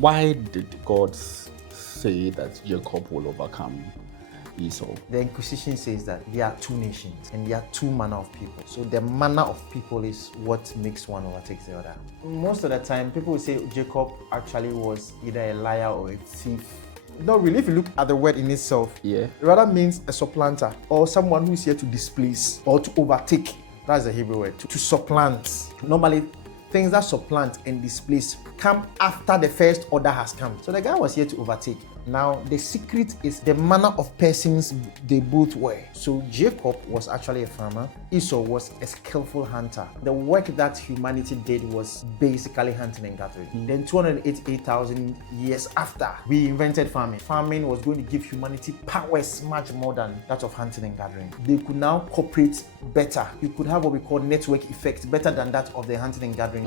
Why did God say that Jacob will overcome Esau? The Inquisition says that there are two nations and there are two manner of people. So the manner of people is what makes one overtakes the other. Most of the time, people will say Jacob actually was either a liar or a thief. Not really. If you look at the word in itself, it rather means a supplanter or someone who is here to displace or to overtake. That's the Hebrew word, to supplant. Normally, things that supplant and displace come after the first order has come. So the guy was here to overtake. Now, the secret is the manner of persons they both were. So Jacob was actually a farmer. Esau was a skillful hunter. The work that humanity did was basically hunting and gathering. Then 288,000 years after, we invented farming. Farming was going to give humanity powers much more than that of hunting and gathering. They could now cooperate better. You could have what we call network effect, better than that of the hunting and gathering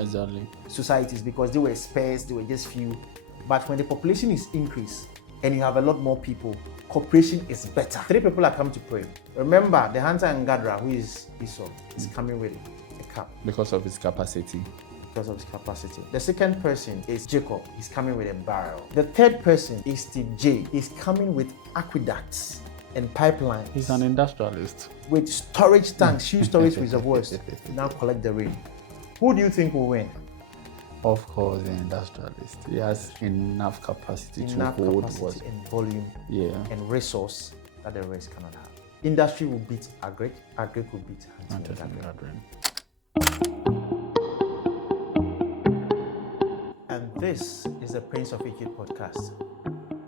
societies, because they were sparse, they were just few. But when the population is increased, and you have a lot more people, cooperation is better. 3 people are coming to pray. Remember, the hunter and gatherer, who is Esau, is coming with a cup. Because of his capacity. Because of his capacity. The second person is Jacob. He's coming with a barrel. The third person is Steve J. He's coming with aqueducts and pipelines. He's an industrialist. With storage tanks, huge storage reservoirs to now collect the rain. Who do you think will win? Of course, the industrialist. He has enough capacity to hold capacity and volume and resource that the rest cannot have. Industry will beat agric will beat hunting and gathering. And this is the Prince of Wicked podcast.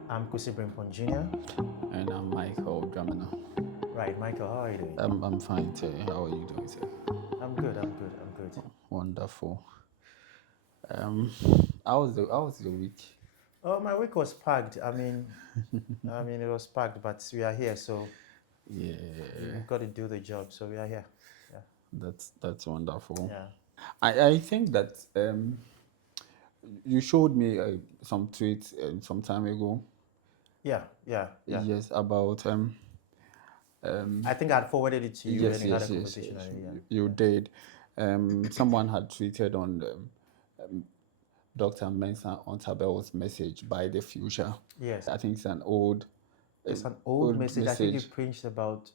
I'm KUSI Brempong JR. And I'm Michael Dramina. Right, Michael, how are you doing? I'm fine, Terry. How are you doing, sir? I'm good. Wonderful. How was your week? Oh, my week was packed. I mean, it was packed, but we are here, so we've got to do the job. So we are here. Yeah. That's wonderful. Yeah. I think that you showed me some tweets some time ago. Yeah. Yes, about I think I forwarded it to you. Yes, and had a conversation. You did. Someone had tweeted on Dr. Mensah Ontabel's message by the future. Yes. I think it's an old message. I think you preached about,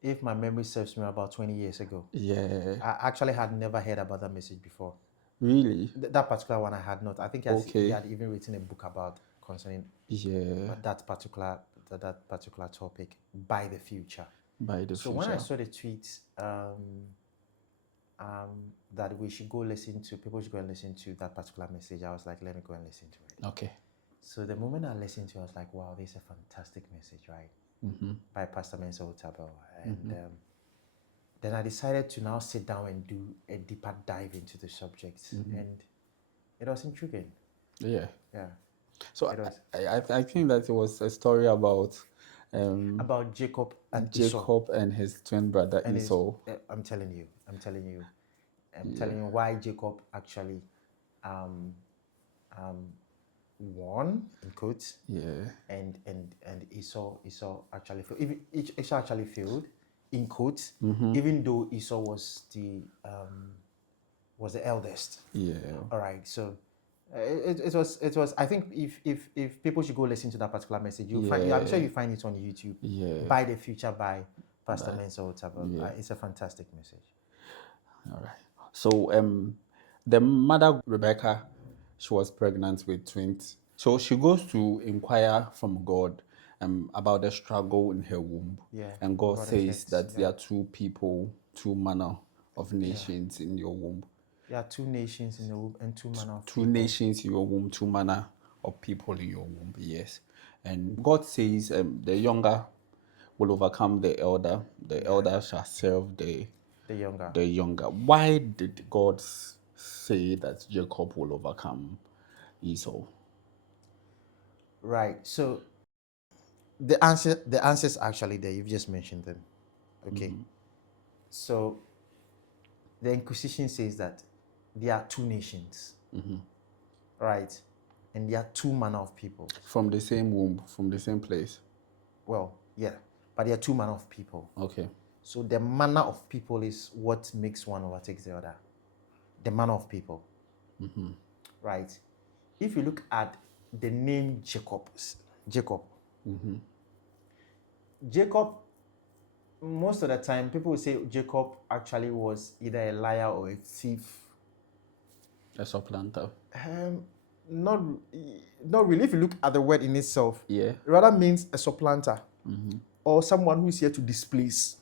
if my memory serves me, about 20 years ago. Yeah. I actually had never heard about that message before. Really? That particular one I had not. I think he had even written a book about concerning that particular topic, by the future. So when I saw the tweet that we should go listen to, people should go and listen to that particular message, I was like, let me go and listen to it. Okay. So the moment I listened to it, I was like, wow, this is a fantastic message, right? Mm-hmm. By Pastor Mensah Ontabel. And then I decided to now sit down and do a deeper dive into the subject. Mm-hmm. And it was intriguing. Yeah. Yeah. So I think that it was a story about Jacob and Jacob and his twin brother Esau. I'm telling you why Jacob actually won, in quotes. Yeah. And Esau actually failed. Esau actually failed, in quotes. Mm-hmm. Even though Esau was the eldest. Yeah. All right. So it was. I think if people should go listen to that particular message, I'm sure you find it on YouTube. Yeah. By the Future by Pastor Mensah Ontabel. Yeah. It's a fantastic message. All right. So the mother Rebecca, she was pregnant with twins. So she goes to inquire from God about the struggle in her womb. Yeah. And God says that there are two people, two manner of nations in your womb. There are two nations in the womb and two manner of people. Two nations in your womb, two manner of people in your womb, yes. And God says the younger will overcome the elder. The elder shall serve the younger. Why did God say that Jacob will overcome Esau? Right. So the answer's actually there. You've just mentioned them. Okay. Mm-hmm. So the Inquisition says that there are two nations. Mm-hmm. Right. And there are two manner of people. From the same womb, from the same place. Well, yeah. But there are two manner of people. Okay. So the manner of people is what makes one overtakes the other. The manner of people. Mm-hmm. Right. if you look at the name Jacob, Jacob, most of the time, people will say Jacob actually was either a liar or a thief. A supplanter. Not really. If you look at the word in itself, Yeah. it rather means a supplanter or someone who is here to displace.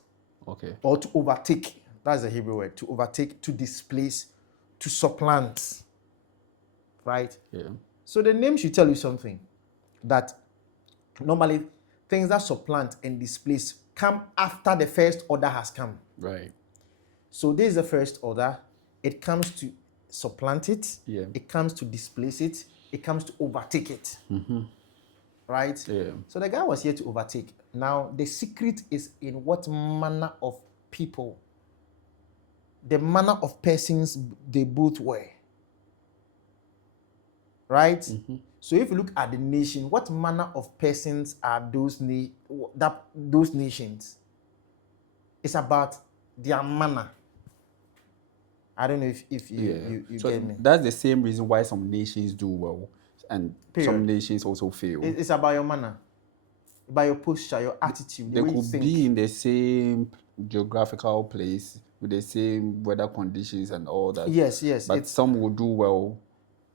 Okay. Or to overtake. That's the Hebrew word. To overtake, to displace, to supplant. Right? Yeah. So the name should tell you something. That normally things that supplant and displace come after the first order has come. Right. So this is the first order. It comes to supplant it. Yeah. It comes to displace it. It comes to overtake it. Right? Yeah. So the guy was here to overtake. Now, the secret is in what manner of people, the manner of persons they both were. Right? So if you look at the nation, what manner of persons are those nations? It's about their manner. I don't know if you so get me. That's the same reason why some nations do well and some Period. nations also fail. It's about your manner, about your posture, your attitude, the They way you could think. be in the same geographical place with the same weather conditions and all that. Yes. But some will do well,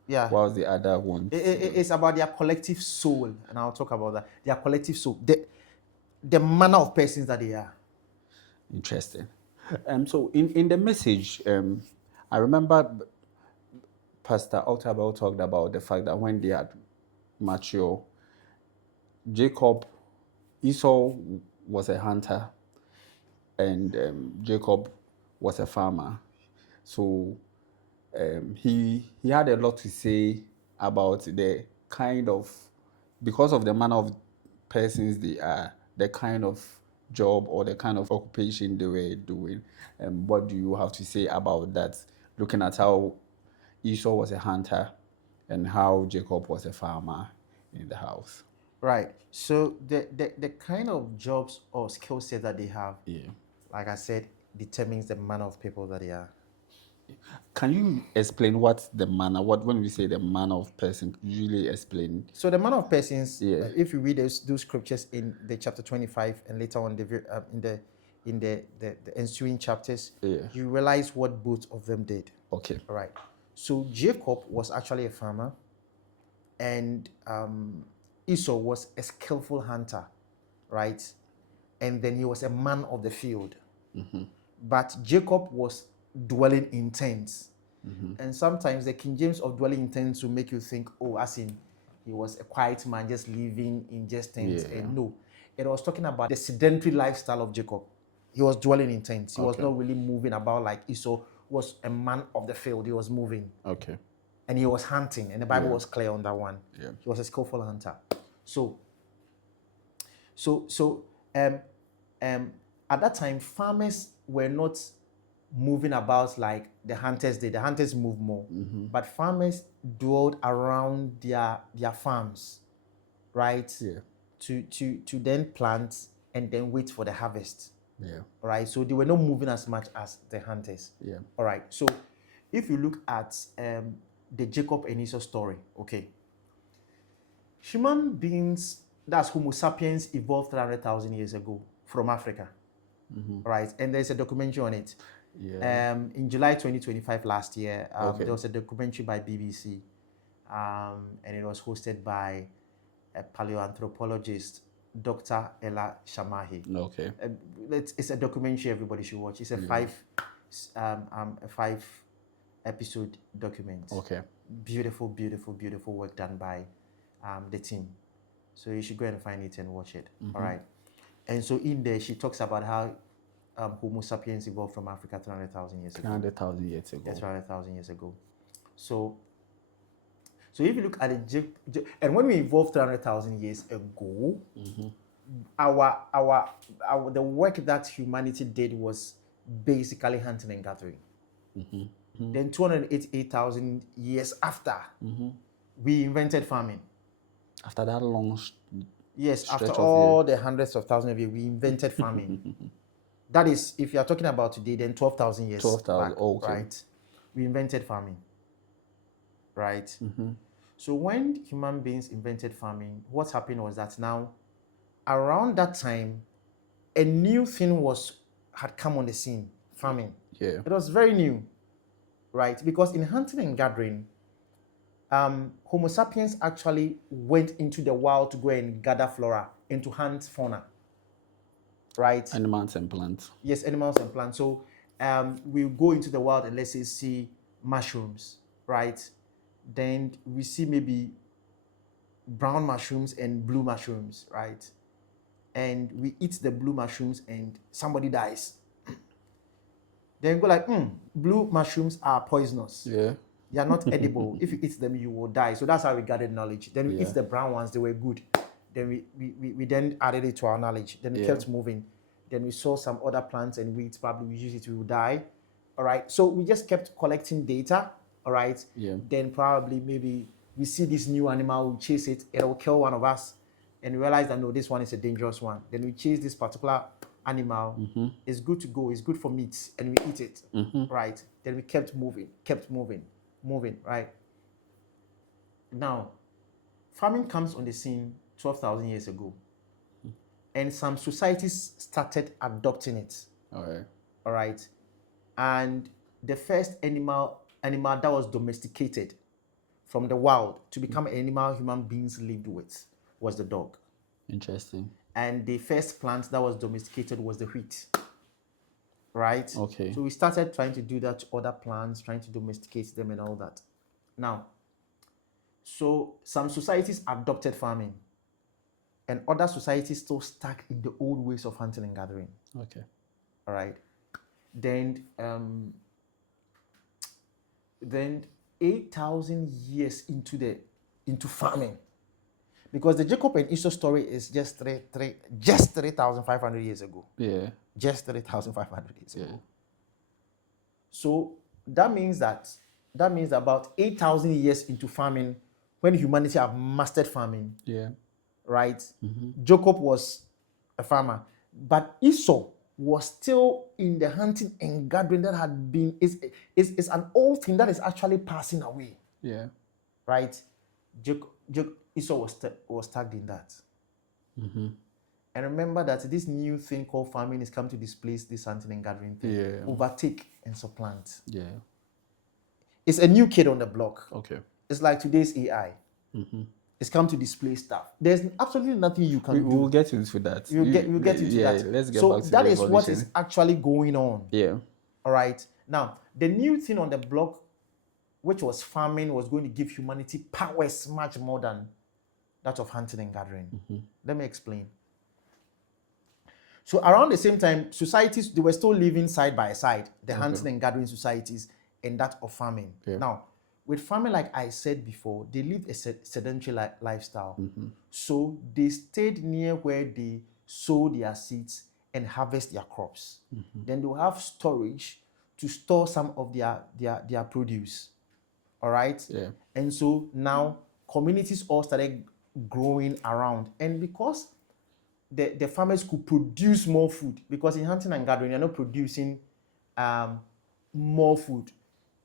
yeah. whilst the other won't. It's about their collective soul, and I'll talk about that. Their collective soul, the manner of persons that they are. Interesting. So in the message, I remember Pastor Altabel talked about the fact that when they had mature, Esau was a hunter, and Jacob was a farmer. So he had a lot to say about the kind of, because of the manner of persons they are, the kind of job or the kind of occupation they were doing. What do you have to say about that? Looking at how Esau was a hunter and how Jacob was a farmer in the house. Right. So the kind of jobs or skill set that they have, like I said, determines the manner of people that they are. Can you explain what the manner, when we say the manner of person, usually explain? So the manner of persons, if you read those scriptures in the chapter 25 and later on in the ensuing chapters, you realize what both of them did. Okay. All right. So Jacob was actually a farmer, and Esau was a skillful hunter, right? And then he was a man of the field. But Jacob was dwelling in tents. And sometimes the King James of dwelling in tents will make you think, oh, as in he was a quiet man just living in just tents. And no, it was talking about the sedentary lifestyle of Jacob. He was dwelling in tents. He was not really moving about like Esau was a man of the field. He was moving. Okay. And he was hunting, and the Bible was clear on that one. Yeah. He was a skillful hunter. So at that time, farmers were not moving about like the hunters did. The hunters moved more, but farmers dwelled around their farms, right? Yeah. To then plant and then wait for the harvest. Yeah. All right. So they were not moving as much as the hunters. Yeah. All right. So if you look at the Jacob and Esau story, okay, human beings, that's Homo sapiens, evolved 300,000 years ago from Africa, right? And there's a documentary on it. Yeah. In July 2025 last year, there was a documentary by BBC, and it was hosted by a paleoanthropologist, Dr. Ella Shamahi. Okay. It's a documentary everybody should watch. It's a five episode document. Okay. Beautiful work done by the team. So you should go and find it and watch it. All right. And so in there, she talks about how Homo sapiens evolved from Africa 300,000 years ago. 300,000 years ago. Yeah, 300,000 years ago. So if you look at the and when we evolved 300,000 years ago, our the work that humanity did was basically hunting and gathering. Then 288,000 years after, we invented farming. After that long after all the hundreds of thousands of years, we invented farming. That is, if you are talking about today, then 12,000 years 12,000, back, okay. right? We invented farming, right? So when human beings invented farming, what happened was that now, around that time, a new thing had come on the scene, farming. Yeah. It was very new, right? Because in hunting and gathering, Homo sapiens actually went into the wild to go and gather flora and to hunt fauna, right? Animals and plants. Yes, animals and plants. So we go into the wild and let's say see mushrooms, right? Then we see maybe brown mushrooms and blue mushrooms, right? And we eat the blue mushrooms and somebody dies. Then we go like, blue mushrooms are poisonous. Yeah. They are not edible. If you eat them, you will die. So that's how we gathered knowledge. Then we Yeah. eat the brown ones, they were good. Then we then added it to our knowledge. Then we kept moving. Then we saw some other plants and weeds, probably we use it, we will die. All right. So we just kept collecting data. All right. Yeah. Then probably maybe we see this new animal, we chase it, it will kill one of us. And we realize that no, this one is a dangerous one. Then we chase this particular animal. It's good to go, it's good for meat, and we eat it. Right. Then we kept moving, right? Now, farming comes on the scene 12,000 years ago. And some societies started adopting it. All right. And the first animal that was domesticated from the wild to become an animal human beings lived with was the dog. Interesting. And the first plant that was domesticated was the wheat. Right? Okay. So we started trying to do that to other plants, trying to domesticate them and all that. Now, so some societies adopted farming, and other societies still stuck in the old ways of hunting and gathering. Okay. All right. Then 8,000 years into farming, because the Jacob and Esau story is just 3,500 years ago. Yeah. Just 3,500 years ago. Yeah. So that means about 8,000 years into farming, when humanity have mastered farming. Yeah. Right? Jacob was a farmer, but Esau was still in the hunting and gathering that had been is an old thing that is actually passing away. Yeah. Right? Esau was tagged in that. And remember that this new thing called farming is come to displace this hunting and gathering thing, overtake and supplant. Yeah. It's a new kid on the block. Okay. It's like today's AI. It's come to displace stuff. There's absolutely nothing you can do. We'll get into that. We'll get into that. Let's get so back to that the is what is actually going on. Yeah. All right. Now, the new thing on the block, which was farming, was going to give humanity powers much more than that of hunting and gathering. Let me explain. So around the same time, societies, they were still living side by side, the hunting and gathering societies and that of farming. Yeah. Now, with farming, like I said before, they lived a sedentary lifestyle. So they stayed near where they sow their seeds and harvest their crops. Then they'll have storage to store some of their produce. All right? Yeah. And so now communities all started growing around. And because the farmers could produce more food, because in hunting and gathering, you're not producing more food.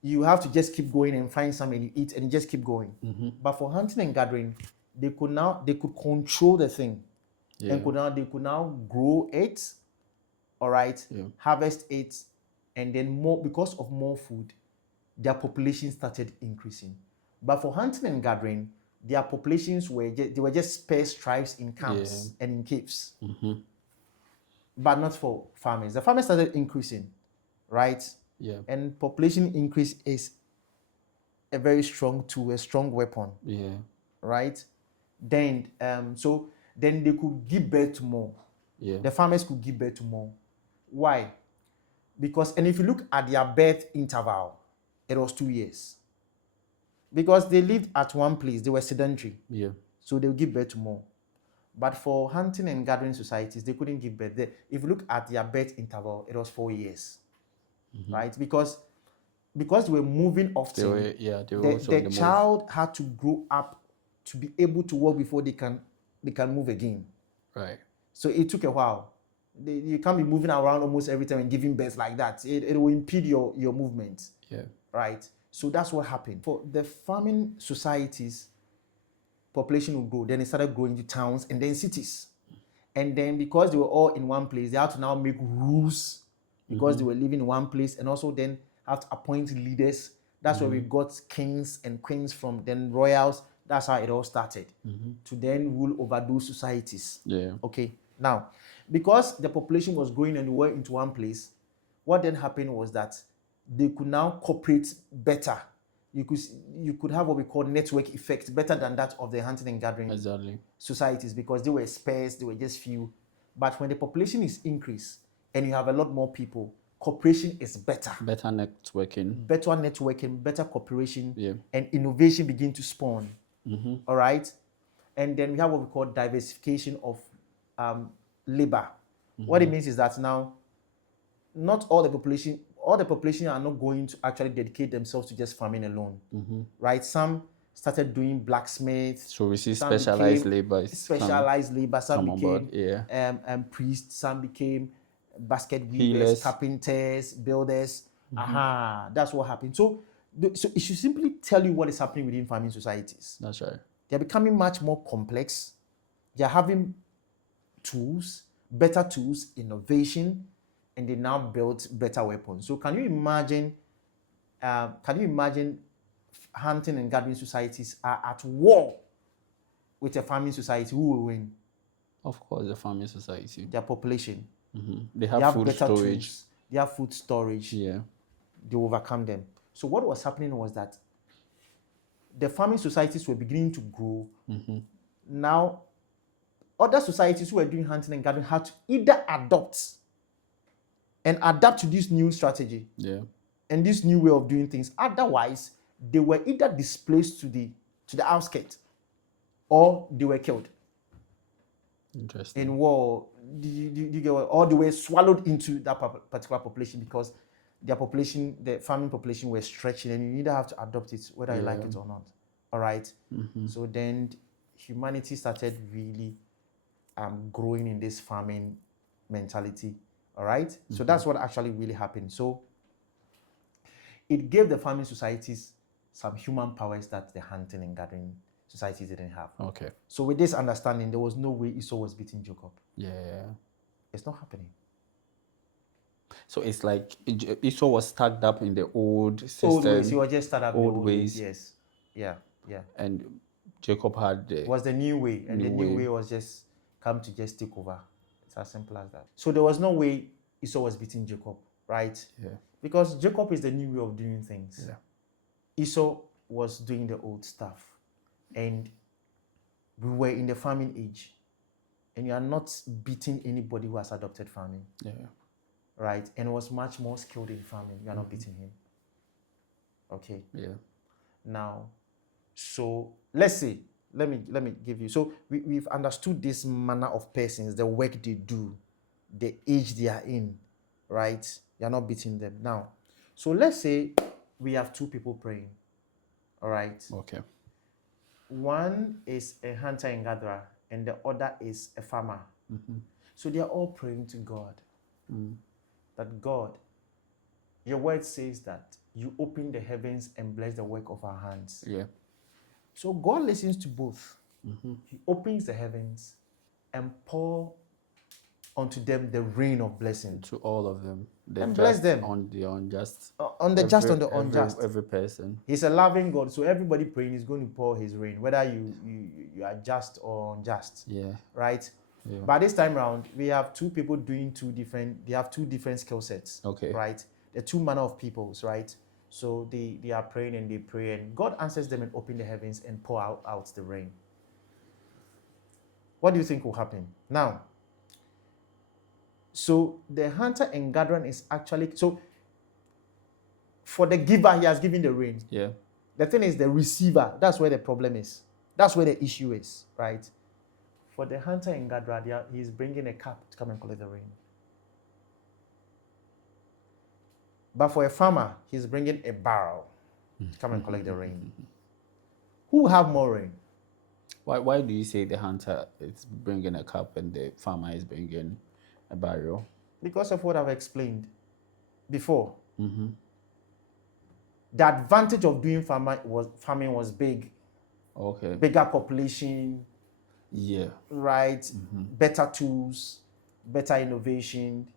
You have to just keep going and find some and you eat and you just keep going. But for hunting and gathering, they could control the thing. And they could now grow it, all right, harvest it, and then more, because of more food, their population started increasing. But for hunting and gathering, their populations were just sparse tribes in camps and in caves. But not for farmers. The farmers started increasing, right? Yeah. And population increase is a very strong tool, a strong weapon. Yeah. Right? Then then they could give birth to more. Yeah. The farmers could give birth to more. Why? Because, and if you look at their birth interval, it was 2 years. Because they lived at one place, they were sedentary. Yeah. So they'll give birth to more. But for hunting and gathering societies, they couldn't give birth. If you look at their birth interval, it was 4 years. Right? Because they were moving often. The child had to grow up to be able to walk before they can move again. Right. So it took a while. You can't be moving around almost every time and giving birth like that. It will impede your movement. Yeah. Right? So that's what happened. For the farming societies, population would grow. Then it started growing to towns and then cities. And then because they were all in one place, they had to now make rules because they were living in one place, and also then have to appoint leaders. That's where we got kings and queens from, then royals. That's how it all started, to then rule over those societies. Yeah. Okay. Now, because the population was growing and we were into one place, what then happened was that they could now cooperate better. You could have what we call network effect, better than that of the hunting and gathering societies, because they were sparse, they were just few. But when the population is increased and you have a lot more people, cooperation is better. Better networking, better cooperation, Yeah. and innovation begin to spawn. All right. And then we have what we call diversification of labor. What it means is that now not all the population are not going to actually dedicate themselves to just farming alone. Right? Some started doing blacksmith. So we see specialized labor. Some became priests. Some became basket weavers, Healers. carpenters, builders. That's what happened. So it should simply tell you what is happening within farming societies. That's right. They're becoming much more complex. They're having better tools, innovation, and they now build better weapons. So can you imagine hunting and gathering societies are at war with a farming society? Who will win? Of course, the farming society. Their population. They have food better storage. tools. They have food storage. Yeah. They overcome them. So what was happening was that the farming societies were beginning to grow. Now, other societies who were doing hunting and gathering had to either adapt to this new strategy, and this new way of doing things. Otherwise, they were either displaced to the outskirts, or they were killed. Interesting. In war. You get what? Or they were swallowed into that particular population, because their population, the farming population, were stretching, and you either have to adopt it whether you like it or not. All right. So then humanity started really growing in this farming mentality. All right. So that's what actually really happened. So it gave the farming societies some human powers that the hunting and gathering societies didn't have. Okay. So with this understanding, there was no way Esau was beating Jacob. Yeah. It's not happening. So it's like Esau was stuck up in the old system. Old ways. He was just stuck up in the old ways. Yes. Yeah. And Jacob had was the new way, and the new way was just come to just take over. It's as simple as that. So there was no way Esau was beating Jacob, right? Yeah. Because Jacob is the new way of doing things. Yeah. Esau was doing the old stuff, and we were in the farming age, and you are not beating anybody who has adopted farming. Yeah. Right? And was much more skilled in farming. You are not beating him. Okay. Yeah. Now, so let's say, let me give you. So we've understood this manner of persons, the work they do, the age they are in, right? You are not beating them. Now, so let's say we have two people praying. All right. Okay. One is a hunter and gatherer, and the other is a farmer. So they are all praying to God. That God, your word says that you open the heavens and bless the work of our hands. Yeah. So God listens to both. He opens the heavens and pour onto them the rain of blessing. To all of them. And bless them. On the unjust. On the just, on the unjust. Every person. He's a loving God. So everybody praying is going to pour his rain, whether you are just or unjust. Yeah. Right? Yeah. But this time around, we have two people doing they have two different skill sets. Okay. Right? The two manner of peoples, right? So they are praying and they pray, and God answers them and open the heavens and pour out the rain. What do you think will happen? Now, so the hunter and gatherer is actually, so for the giver, he has given the rain. Yeah. The thing is the receiver, that's where the problem is. That's where the issue is, right? For the hunter and gatherer, he's bringing a cup to come and collect the rain. But for a farmer, he's bringing a barrel to come and collect the rain. Who will have more rain? Why do you say the hunter is bringing a cup and the farmer is bringing a barrel? Because of what I've explained before. The advantage of doing farming was big. Okay. Bigger population, Yeah. right? Better tools, better innovation.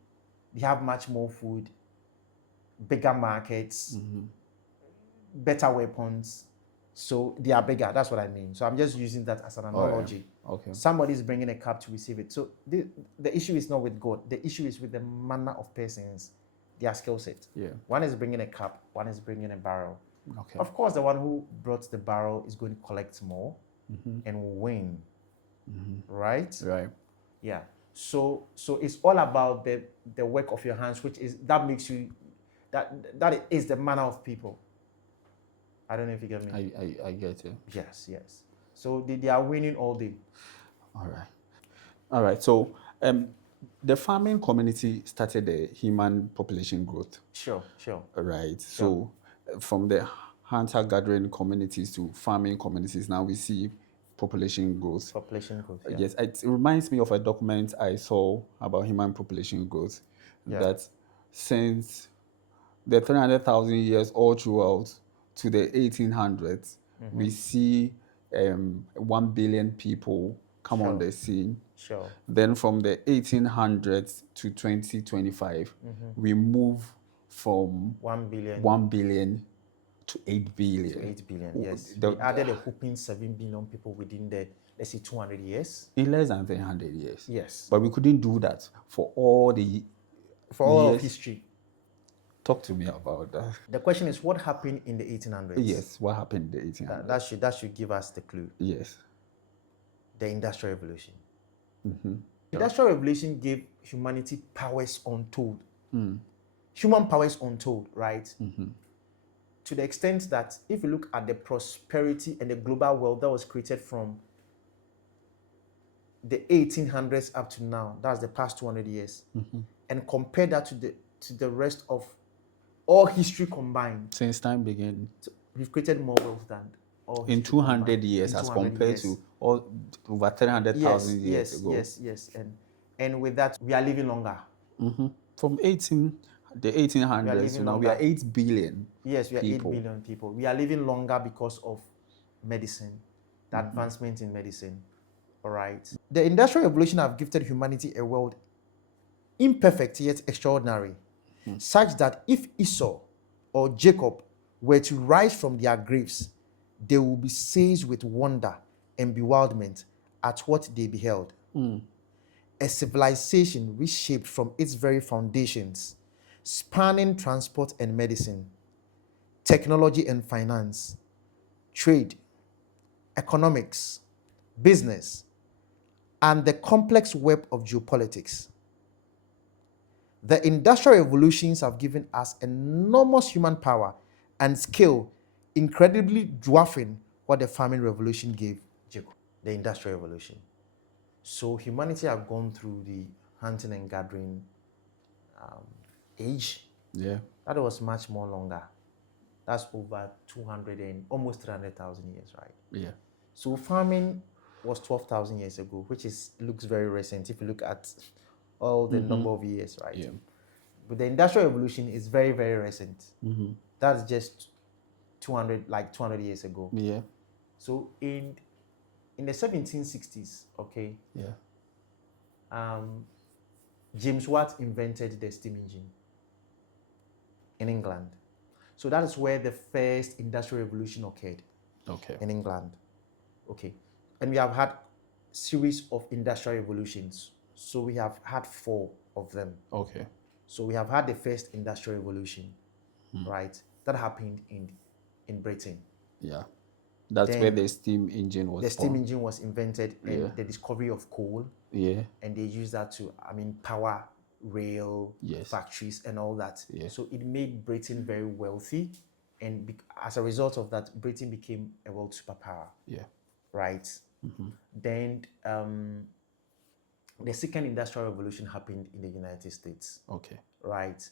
They have much more food, bigger markets, better weapons. So they are bigger. That's what I mean. So I'm just using that as an All right. analogy. Okay. Somebody's bringing a cup to receive it. So the issue is not with God. The issue is with the manner of persons, their skill set. Yeah. One is bringing a cup, one is bringing a barrel. Okay. Of course, the one who brought the barrel is going to collect more and will win. Right? Right. Yeah. So it's all about the work of your hands, which is that makes you that is the manner of people. I don't know if you get me. I get it. Yes. So they are winning all day. All right. All right. So the farming community started the human population growth. Sure. Right. So from the hunter-gathering communities to farming communities, now we see population growth. Population growth. Yeah. Yes, it reminds me of a document I saw about human population growth. Yeah. That since the 300,000 years all throughout to the 1800s, we see 1 billion people come on the scene. Sure. Then from the 1800s to 2025, we move from 1 billion 1 billion to 8 billion. to 8 billion. Yes. We added a whopping 7 billion people within the, let's say, 200 years. In less than 300 years. Yes. But we couldn't do that for all the For all years. of history. Talk to me about that. The question is, what happened in the 1800s? Yes, what happened in the 1800s? That should give us the clue. Yes. The Industrial Revolution. Industrial Revolution gave humanity powers untold. Human powers untold, right? To the extent that if you look at the prosperity and the global wealth that was created from the 1800s up to now, that's the past 200 years, and compare that to the rest of all history combined, Since time began. we've created more wealth than all In history 200 combined. years In as 200 compared years. to all over 300,000 years ago. Yes. And with that, we are living longer. From the 1800s to now, we are 8 billion. Yes, we are people. 8 billion people. We are living longer because of medicine, the advancement in medicine. All right. The Industrial Revolution have gifted humanity a world imperfect yet extraordinary, such that if Esau or Jacob were to rise from their graves, they will be seized with wonder and bewilderment at what they beheld. A civilization reshaped from its very foundations, spanning transport and medicine, technology and finance, trade, economics, business, and the complex web of geopolitics. The industrial revolutions have given us enormous human power and skill, incredibly dwarfing what the farming revolution gave Jacob. The industrial revolution. So humanity have gone through the hunting and gathering age. Yeah. That was much more longer. That's over 200 and almost 300,000 years, right? Yeah. So farming was 12,000 years ago, which looks very recent if you look at all the number of years, right? Yeah. But the Industrial Revolution is very, very recent. That's just 200 years ago. Yeah. So in the 1760s, okay, James Watt invented the steam engine in England. So that is where the first Industrial Revolution occurred. Okay. In England. Okay. And we have had series of industrial revolutions. So we have had 4 of them. Okay. So we have had the first industrial revolution, right? That happened in Britain. Yeah. That's Then where the steam engine was The steam born. engine was invented and the discovery of coal. Yeah. And they used that to, power rail Yes. factories and all that. Yeah. So it made Britain very wealthy. And as a result of that, Britain became a world superpower. Yeah. Right? Then the second industrial revolution happened in the United States. Okay. Right?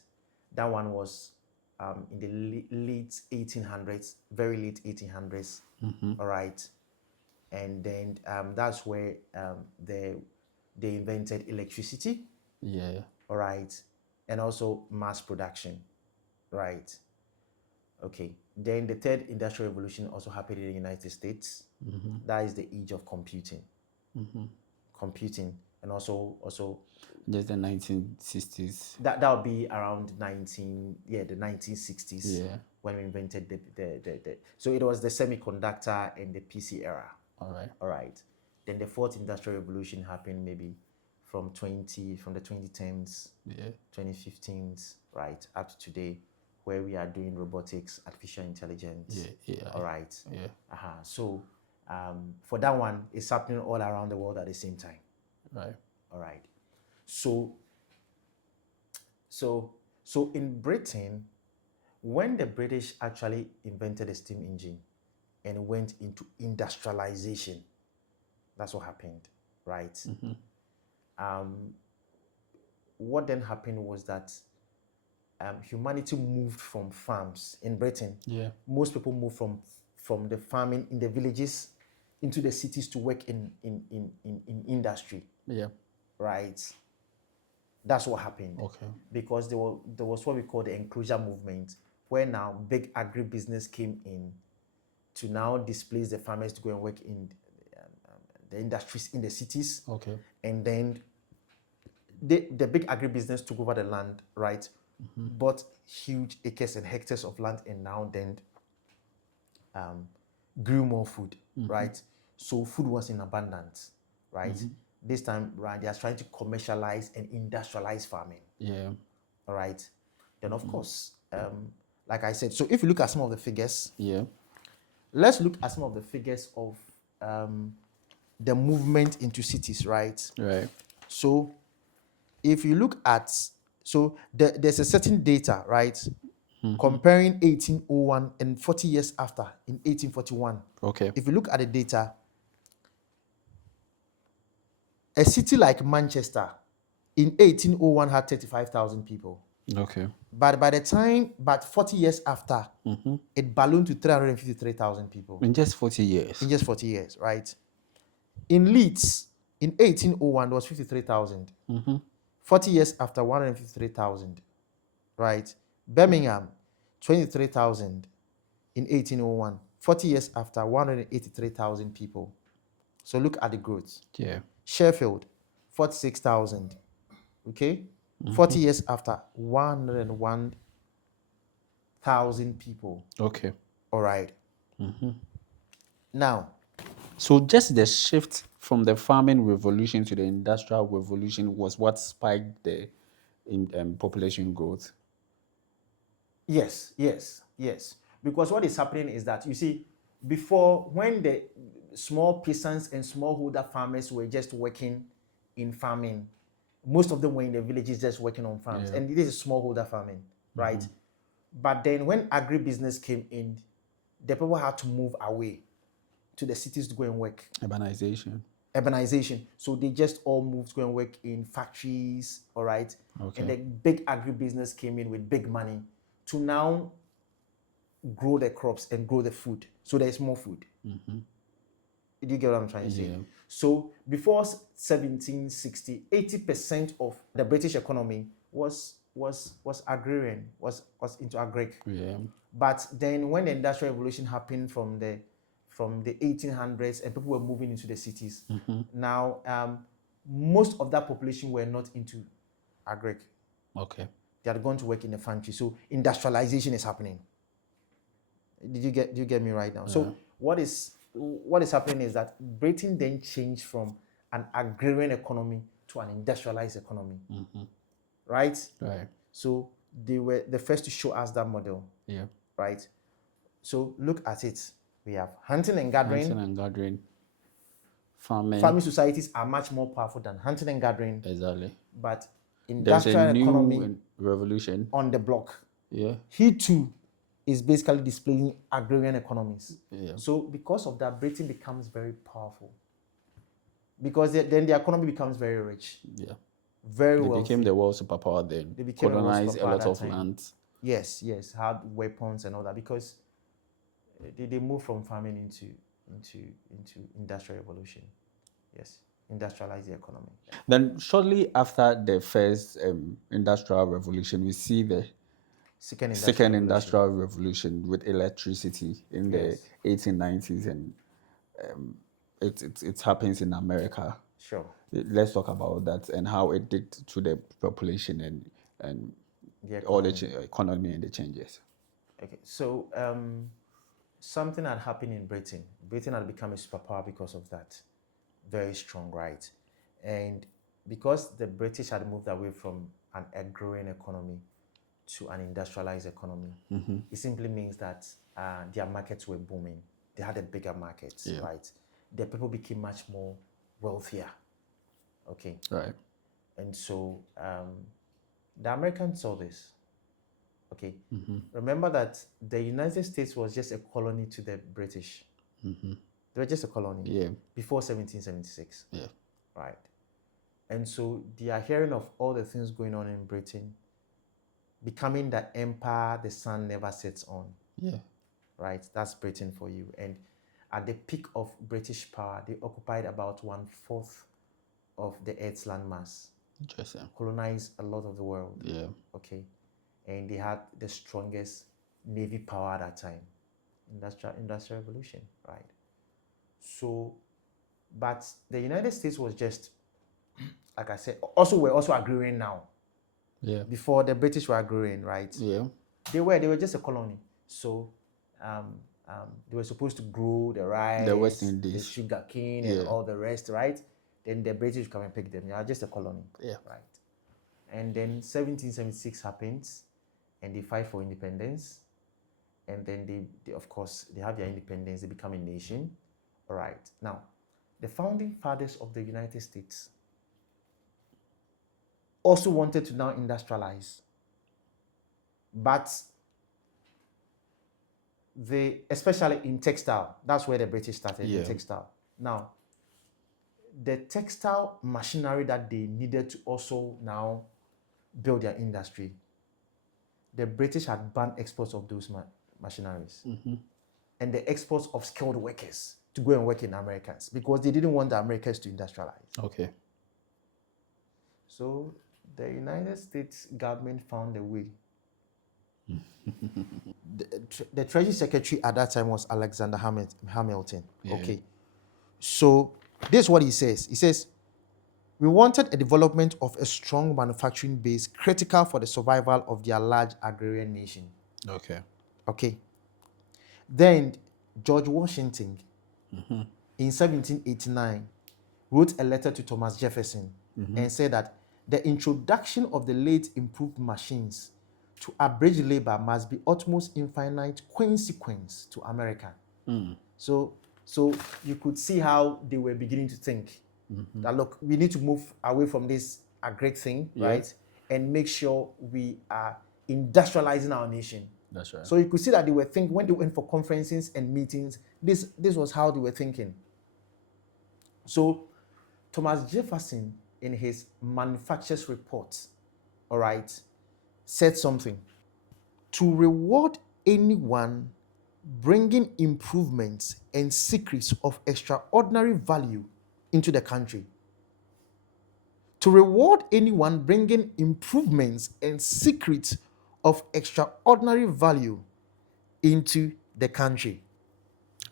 That one was in the late 1800s, very late 1800s. All right? And then that's where they invented electricity. Yeah. All right? And also mass production. Right? Okay. Then the third industrial revolution also happened in the United States. That is the age of computing. Computing, and also Just the 1960s. that would be around the 1960s, Yeah. when we invented the so it was the semiconductor and the PC era. All right. Then the fourth industrial revolution happened maybe from the 2010s, Yeah. 2015s, right, up to today, where we are doing robotics, artificial intelligence. Yeah. All right. Yeah. So for that one, it's happening all around the world at the same time. Right. All right. So in Britain, when the British actually invented the steam engine and went into industrialization, that's what happened, right? What then happened was that humanity moved from farms in Britain. Yeah. Most people moved from the farming in the villages into the cities to work in industry. Yeah. Right. That's what happened. Okay. Because there was what we call the enclosure movement, where now big agribusiness came in to now displace the farmers to go and work in the industries in the cities. Okay. And then the big agribusiness took over the land, right? Bought huge acres and hectares of land, and now then grew more food, right? So food was in abundance, right? This time, right, they are trying to commercialize and industrialize farming. Yeah. All right. Then, of course, like I said, so if you look at some of the figures, Yeah. let's look at some of the figures of the movement into cities, right? Right. So if you look at, there's a certain data, right? Comparing 1801 and 40 years after in 1841. Okay. If you look at the data, a city like Manchester in 1801 had 35,000 people. Okay. But 40 years after, it ballooned to 353,000 people. In just 40 years. In just 40 years, right? In Leeds, in 1801, there was 53,000. 40 years after, 153,000, right? Birmingham, 23,000 in 1801. 40 years after, 183,000 people. So look at the growth. Yeah. Sheffield, 46,000. Okay? 40 years after, 101,000 people. Okay. All right. Now, So just the shift from the farming revolution to the industrial revolution was what spiked the population growth. yes. Because what is happening is that, you see, before, when the small peasants and smallholder farmers were just working in farming, most of them were in the villages just working on farms. Yeah. And this is smallholder farming, right? But then when agribusiness came in, the people had to move away to the cities to go and work. Urbanization. So they just all moved to go and work in factories, all right? Okay. And the big agribusiness came in with big money to now grow the crops and grow the food. So there's more food. Do you get what I'm trying to say? Yeah. So before 1760, 80% of the British economy was agrarian, was into agric. Yeah. But then when the Industrial Revolution happened from the 1800s and people were moving into the cities, now most of that population were not into agric. Okay. They had gone to work in the factory. So industrialization is happening. Do you get me right now? So what is happening is that Britain then changed from an agrarian economy to an industrialized economy. Right? Right. So they were the first to show us that model. Yeah. Right? So look at it. We have hunting and gathering. Farming societies are much more powerful than hunting and gathering. Exactly. But There's industrial a new economy revolution on the block. Yeah. He too is basically displaying agrarian economies. Yeah. So because of that, Britain becomes very powerful. Because then the economy becomes very rich. Yeah. Very They wealthy. became the world superpower then. They became colonized a a world superpower lot at of that time. land. Yes, had weapons and all that, because they moved from farming into industrial revolution. Yes, industrialize the economy. Then shortly after the first industrial revolution, we see the second industrial revolution with electricity in the 1890s, and it happens in America. Sure. Let's talk about that and how it did to the population and all the economy and the changes. Okay, so something had happened in Britain. Britain had become a superpower because of that. Very strong, right? And because the British had moved away from an agrarian economy to an industrialized economy, it simply means that their markets were booming. They had a bigger market, right? The people became much more wealthier. Okay. Right. And so the Americans saw this. Okay. Remember that the United States was just a colony to the British. They were just a colony before 1776. Yeah. Right. And so they are hearing of all the things going on in Britain, becoming the empire the sun never sets on. Yeah. Right. That's Britain for you. And at the peak of British power, they occupied about 1/4 of the Earth's landmass. Interesting. Colonized a lot of the world. Yeah. Okay. And they had the strongest navy power at that time. Industrial revolution, right? So, but the United States was just, like I said, we're also agrarian now. Yeah. Before the British were agrarian, right? Yeah. They were just a colony. So they were supposed to grow the rice, the West Indies, the sugar cane, and all the rest, right? Then the British come and pick them. They are just a colony. Yeah. Right. And then 1776 happens, and they fight for independence. And then they of course, they have their independence. They become a nation. All right. Now, the founding fathers of the United States also wanted to now industrialize. But especially in textile, that's where the British started, in textile. Now, the textile machinery that they needed to also now build their industry, the British had banned exports of those machineries and the exports of skilled workers to go and work in Americans, because they didn't want the Americans to industrialize. Okay. So the United States government found a way. The Treasury Secretary at that time was Alexander Hamilton. Yeah. Okay. So this is what he says. He says, we wanted a development of a strong manufacturing base critical for the survival of their large agrarian nation. Okay. Okay. Then George Washington in 1789 wrote a letter to Thomas Jefferson and said that the introduction of the late improved machines to abridge labor must be utmost infinite consequence to America. So you could see how they were beginning to think that, look, we need to move away from this agric thing, right? And make sure we are industrializing our nation. That's right. So you could see that they were thinking, when they went for conferences and meetings, this was how they were thinking. So Thomas Jefferson, in his manufacturers report, all right, said something. To reward anyone bringing improvements and secrets of extraordinary value into the country. To reward anyone bringing improvements and secrets of extraordinary value into the country.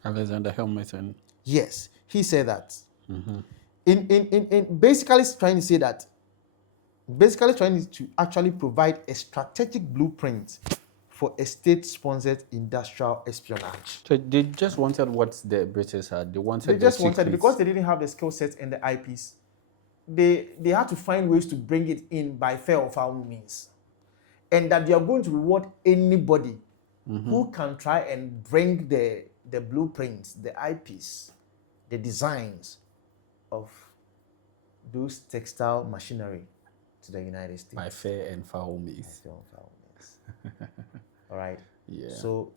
Alexander Hamilton. Yes, he said that. In basically trying to say that, basically trying to actually provide a strategic blueprint for a state-sponsored industrial espionage. So they just wanted what the British had. They wanted because they didn't have the skill sets and the IPs. They had to find ways to bring it in by fair or foul means, and that they are going to reward anybody who can try and bring the blueprints, the IPs, the designs of those textile machinery to the United States. By fair and foul means. All right. Yeah. So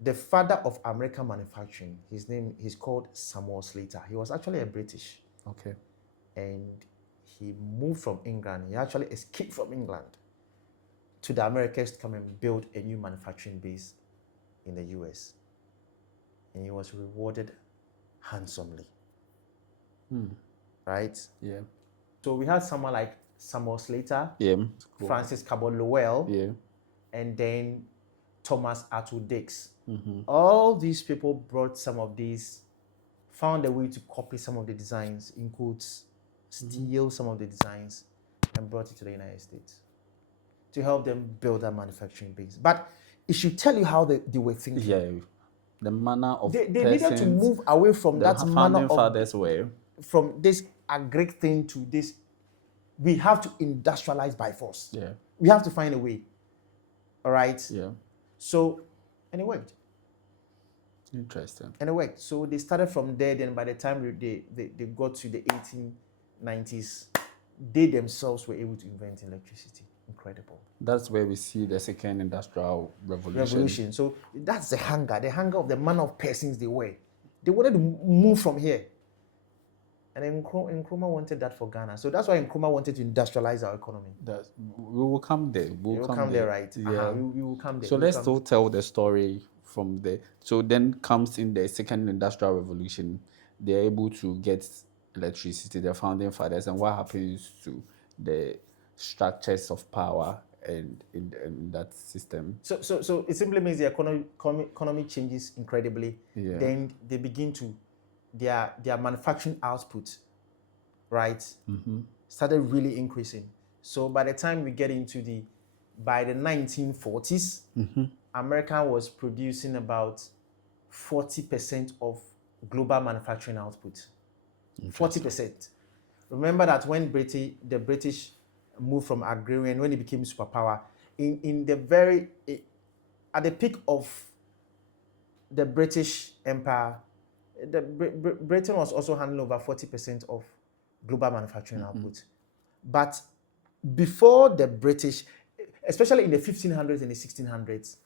the father of American manufacturing, he's called Samuel Slater. He was actually a British. Okay. And he moved from England. He actually escaped from England to the Americas to come and build a new manufacturing base in the US. And he was rewarded handsomely. Right? Yeah. So we had someone like Samuel Slater, Yeah. Francis Cabot Lowell, and then Thomas Arthur Dix. All these people brought some of these, found a way to copy some of the designs, in quotes, steal some of the designs, and brought it to the United States to help them build that manufacturing base. But it should tell you how they were thinking. Yeah, the manner of They needed to move away from that manner founding of fathers way. from this agric thing to this. We have to industrialize by force. Yeah. We have to find a way. All right. Yeah. So, and it worked. Interesting. And it worked. So they started from there. Then by the time they got to the 1890s, they themselves were able to invent electricity. Incredible. That's where we see the second industrial revolution. So that's the hunger of the manner of persons they were. They wanted to move from here. And Nkrumah wanted that for Ghana. So that's why Nkrumah wanted to industrialize our economy. We will come there. We'll come there, right? Yeah. We will come there. So let's still tell the story from there. So then comes in the second industrial revolution. They're able to get electricity, the founding fathers, and what happens to the structures of power and in that system. So it simply means the economy changes incredibly. Yeah. Then they begin to their manufacturing output, right, started really increasing. So by the time we get into by the 1940s, America was producing about 40% of global manufacturing output. 40%. Remember that when the British moved from agrarian, when it became superpower, at the peak of the British Empire, Britain was also handling over 40% of global manufacturing output. But before the British, especially in the 1500s and the 1600s,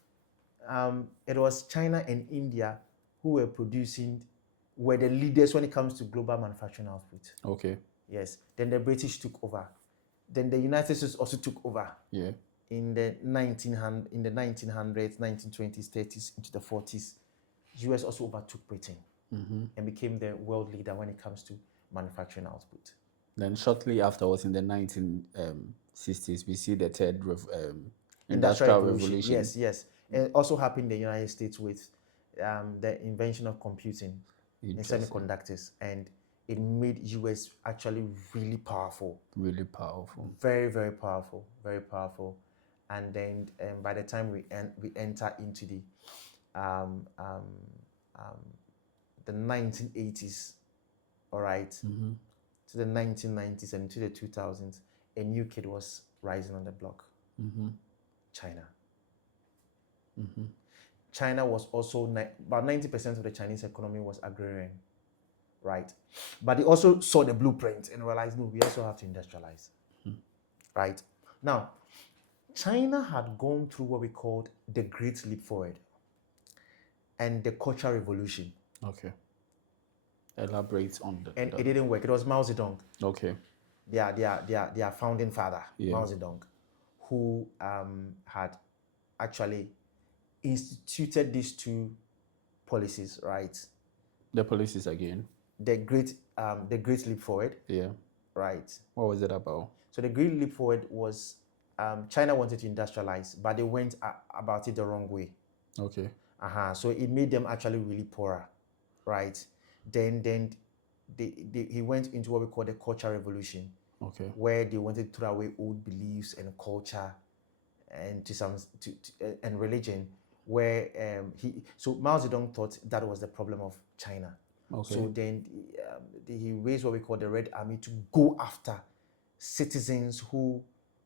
it was China and India who were the leaders when it comes to global manufacturing output. Okay. Yes. Then the British took over. Then the United States also took over. Yeah. In the 1900s, 1920s, 30s, into the 40s, US also overtook Britain and became the world leader when it comes to manufacturing output. Then shortly afterwards, in the 1960s, we see the third industrial revolution. Yes. And it also happened in the United States with the invention of computing and semiconductors, and it made US actually really powerful. Really powerful. Very, very powerful. Very powerful. And then by the time we enter into the 1980s, all right, to the 1990s and to the 2000s, a new kid was rising on the block. China. China was also, about 90% of the Chinese economy was agrarian, right? But they also saw the blueprint and realized, no, we also have to industrialize, right? Now, China had gone through what we called the Great Leap Forward and the Cultural Revolution. Okay. Elaborate on that. And it didn't work. It was Mao Zedong. Okay. Their founding father, Yeah. Mao Zedong, who had actually instituted these two policies, right? The policies again. The Great Leap Forward. Yeah. Right. What was it about? So the Great Leap Forward was China wanted to industrialize, but they went about it the wrong way. Okay. So it made them actually really poorer, right? Then he went into what we call the Cultural Revolution. Okay. Where they wanted to throw away old beliefs and culture and and religion. Where so Mao Zedong thought that was the problem of China. Okay. So then he raised what we call the Red Army to go after citizens who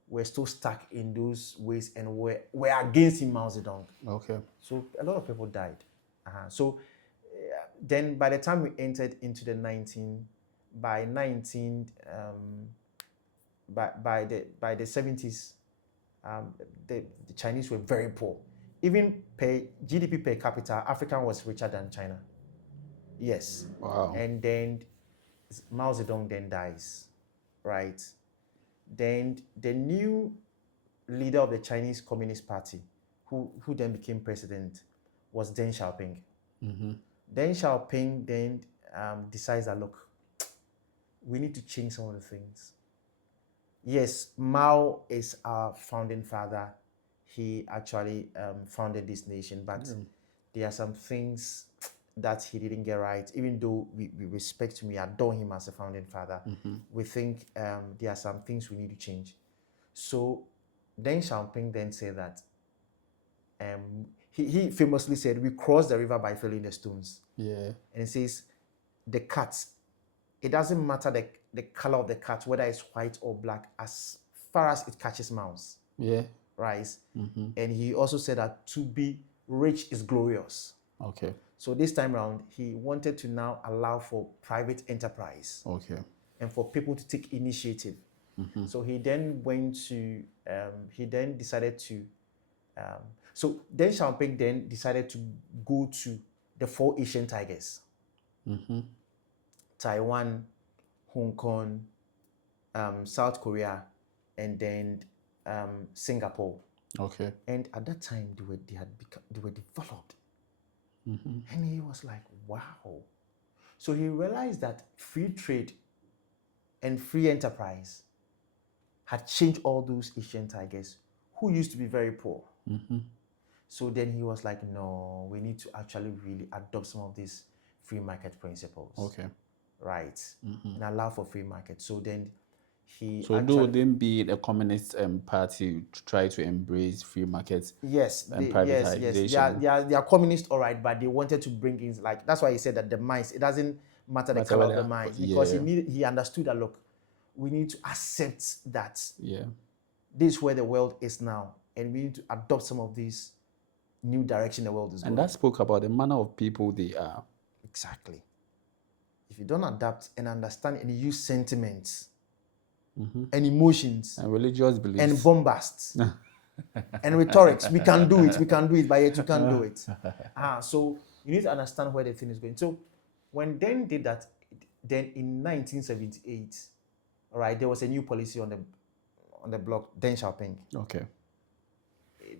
were still stuck in those ways and were against him, Mao Zedong. Okay. So a lot of people died. So then by the time we entered into the by the 70s, the Chinese were very poor. Even GDP per capita, Africa was richer than China. Yes. Wow. And then Mao Zedong then dies, right? Then the new leader of the Chinese Communist Party, who then became president, was Deng Xiaoping. Deng Xiaoping then decides that, look, we need to change some of the things. Yes, Mao is our founding father. he actually founded this nation, but there are some things that he didn't get right. Even though we respect him, we adore him as a founding father, we think there are some things we need to change. So Deng Xiaoping then said that he famously said, we cross the river by filling the stones. Yeah. And he says, the cats, it doesn't matter the color of the cat, whether it's white or black, as far as it catches mouse. Yeah. Right? And he also said that to be rich is glorious. Okay. So this time around, he wanted to now allow for private enterprise. Okay. And for people to take initiative. So he then decided to, so Deng Xiaoping then decided to go to the 4 Asian tigers. Taiwan, Hong Kong, South Korea, and then Singapore. Okay. And at that time, they were developed. And he was like, wow. So he realized that free trade and free enterprise had changed all those Asian tigers who used to be very poor. So then he was like, no, we need to actually really adopt some of these free market principles. Okay. Right. And allow for free market. So then so though them being a communist party to try to embrace free markets and privatization. They are communist, all right, but they wanted to bring in, like, that's why he said that the mines, it doesn't matter the color of the mines, because he understood that, look, we need to accept that this is where the world is now, and we need to adopt some of these new direction the world is going. And that spoke about the manner of people they are. Exactly. If you don't adapt and understand and use sentiments and emotions and religious beliefs and bombasts and rhetorics, we can do it, but yet you can't do it. So you need to understand where the thing is going. So when Deng did that, then in 1978, all right, there was a new policy on the block, Deng Xiaoping. Okay.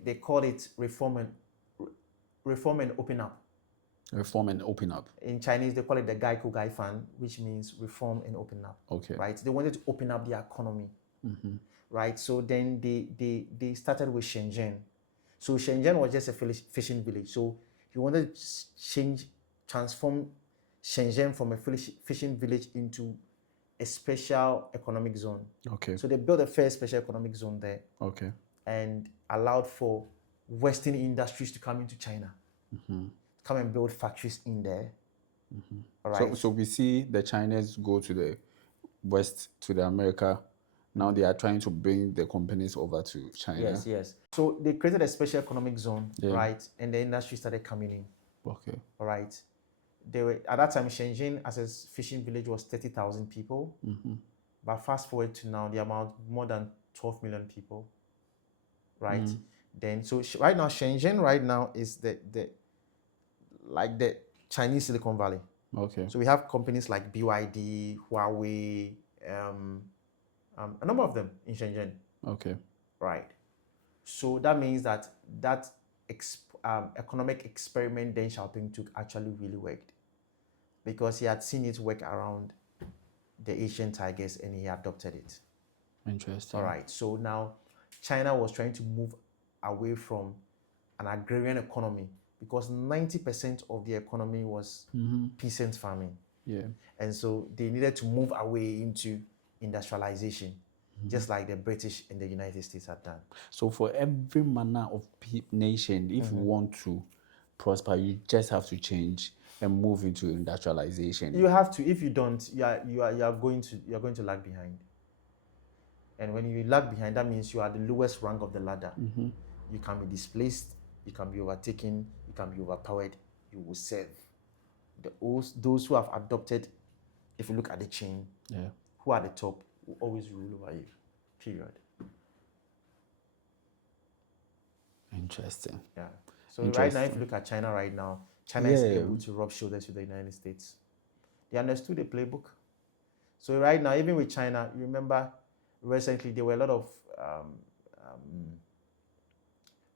They called it reform and open up. Reform and open up. In Chinese, they call it the Gai Ku Gai Fan, which means reform and open up. Okay. Right? They wanted to open up the economy. Right? So then they started with Shenzhen. So Shenzhen was just a fishing village. So he wanted to transform Shenzhen from a fishing village into a special economic zone. Okay. So they built a first special economic zone there. Okay. And allowed for Western industries to come into China. Come and build factories in there. All right. So we see the Chinese go to the West, to the America. Now they are trying to bring the companies over to China. Yes. So they created a special economic zone, right? And the industry started coming in. Okay. All right. They were, at that time, Shenzhen as a fishing village was 30,000 people. But fast forward to now, the amount more than 12 million people. Right. Then so right now, Shenzhen right now is the Chinese Silicon Valley. Okay. So we have companies like BYD, Huawei, a number of them in Shenzhen. Okay. Right. So that means that economic experiment Deng Xiaoping took actually really worked, because he had seen it work around the Asian tigers and he adopted it. Interesting. All right. So now China was trying to move away from an agrarian economy, because 90% of the economy was peasant farming. Yeah. And so they needed to move away into industrialization, just like the British and the United States had done. So for every manner of nation, if you want to prosper, you just have to change and move into industrialization. You have to. If you don't, you are going to lag behind. And when you lag behind, that means you are the lowest rank of the ladder. You can be displaced, you can be overtaken, you can be overpowered, you will serve. Those who have adopted, if you look at the chain, who are the top, will always rule over you. Period. Interesting. Yeah. So right now, if you look at China right now, China is able to rub shoulders with the United States. They understood the playbook. So right now, even with China, you remember recently there were a lot of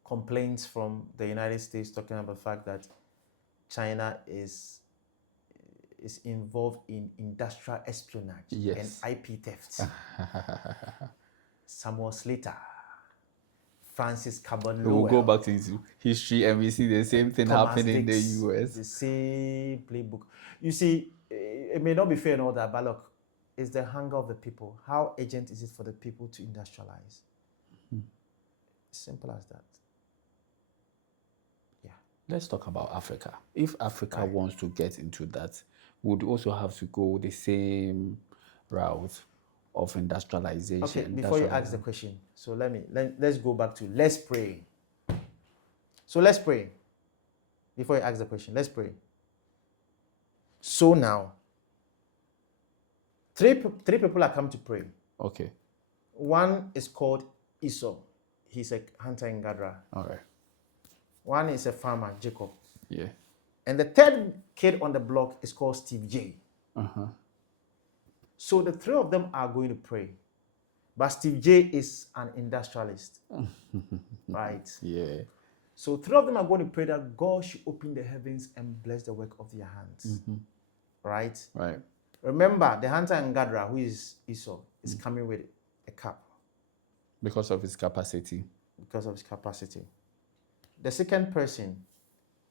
complaints from the United States talking about the fact that China is involved in industrial espionage and IP theft. Samuel Slater, Francis Cabot We will go Lowell, back into history and we see the same thing Thomas happening in the Dix, US. the same playbook. You see, it may not be fair and all that, but look, it's the hunger of the people. How urgent is it for the people to industrialize? Simple as that. Yeah. Let's talk about Africa. If Africa wants to get into that, would also have to go the same route of industrialization. Okay, before you ask the question, so let's go back to let's pray. So let's pray. Before you ask the question, let's pray. So now, three people are come to pray. Okay. One is called Esau. He's a hunter and gatherer. All right. One is a farmer, Jacob. Yeah. And the third kid on the block is called Steve J. Uh-huh. So the three of them are going to pray. But Steve J is an industrialist. Right? Yeah. So three of them are going to pray that God should open the heavens and bless the work of their hands. Right? Right. Remember, the hunter and gatherer, who is Esau, is coming with a cup. Because of his capacity. Because of his capacity. The second person